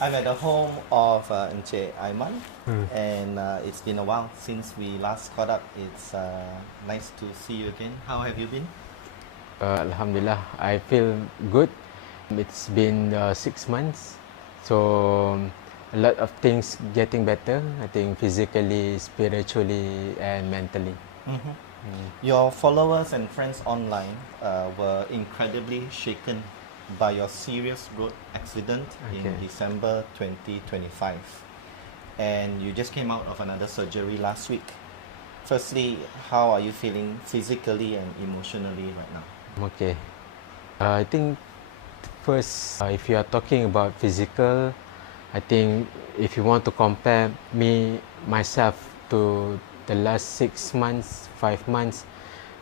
I'm at the home of Encik Aiman, and it's been a while since we last caught up. It's nice to see you again. How have you been? Alhamdulillah, I feel good. It's been 6 months, so a lot of things getting better. I think physically, spiritually, and mentally. Your followers and friends online were incredibly shaken by your serious road accident in December 2025. And you just came out of another surgery last week. Firstly, how are you feeling physically and emotionally right now? Okay. I think first, if you are talking about physical, I think if you want to compare myself to the last 6 months, 5 months,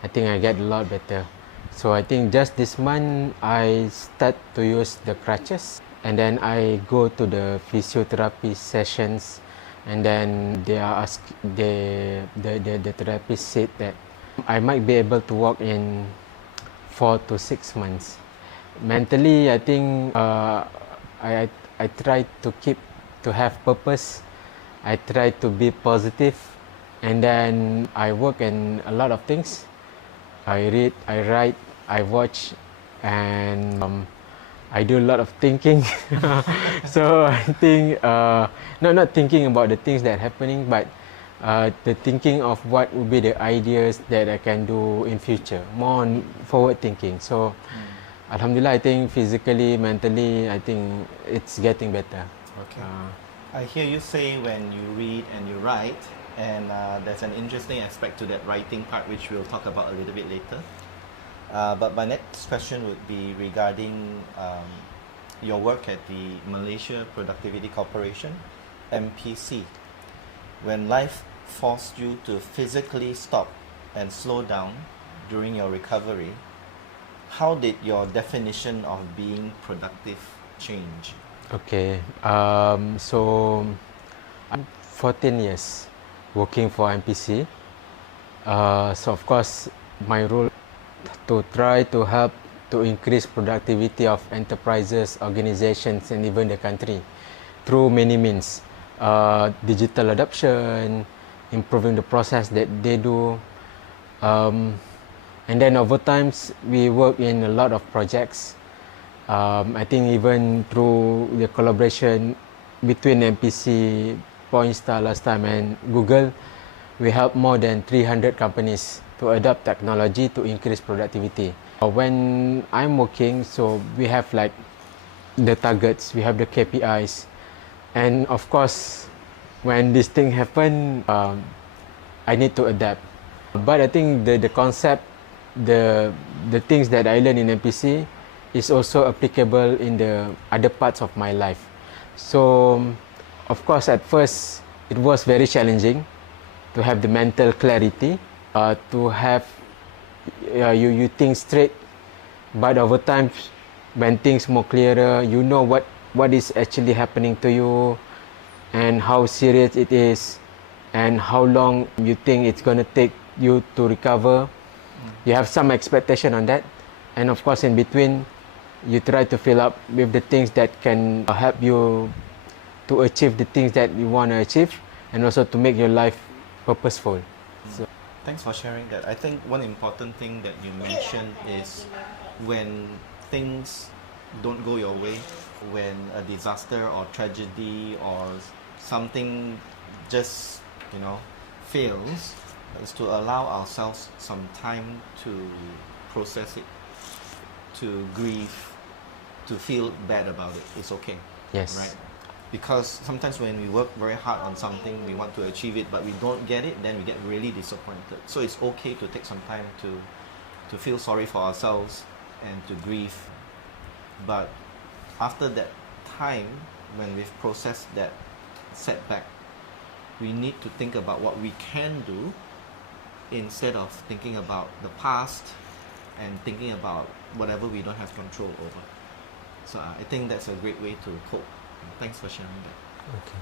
I think I get a lot better. So I think just this month I start to use the crutches, and then I go to the physiotherapy sessions, and then the therapist said that I might be able to walk in 4 to 6 months. Mentally, I think I try to have purpose. I try to be positive, and then I work in a lot of things. I read, I write, I watch, and I do a lot of thinking. So I think not thinking about the things that are happening, but the thinking of what would be the ideas that I can do in future, more on forward thinking. So Alhamdulillah, I think physically, mentally, I think it's getting better. Okay. I hear you say when you read and you write, and there's an interesting aspect to that writing part which we'll talk about a little bit later. But my next question would be regarding your work at the Malaysia Productivity Corporation, MPC. When life forced you to physically stop and slow down during your recovery, how did your definition of being productive change? Okay, so I'm 14 years working for MPC. So of course, my role to try to help to increase productivity of enterprises, organizations, and even the country through many means. Digital adoption, improving the process that they do. And then over time, we work in a lot of projects. I think even through the collaboration between MPC, Pointstar last time, and Google, we help more than 300 companies to adopt technology to increase productivity. When I'm working, so we have like the targets, we have the KPIs, and of course, when this thing happen, I need to adapt. But I think the concept, the things that I learned in MPC is also applicable in the other parts of my life. So, of course, at first, it was very challenging to have the mental clarity, to have you think straight. But over time, when things more clearer, you know what is actually happening to you, and how serious it is, and how long you think it's going to take you to recover. You have some expectation on that, and of course in between you try to fill up with the things that can help you to achieve the things that you want to achieve, and also to make your life purposeful. So, thanks for sharing that. I think one important thing that you mentioned is when things don't go your way, when a disaster or tragedy or something just fails, is to allow ourselves some time to process it, to grieve, to feel bad about it. It's okay. yes. Right? Because sometimes when we work very hard on something, we want to achieve it, but we don't get it, then we get really disappointed. So it's okay to take some time to feel sorry for ourselves and to grieve. But after that time, when we've processed that setback, we need to think about what we can do instead of thinking about the past and thinking about whatever we don't have control over. So I think that's a great way to cope. Thanks for sharing that. Okay.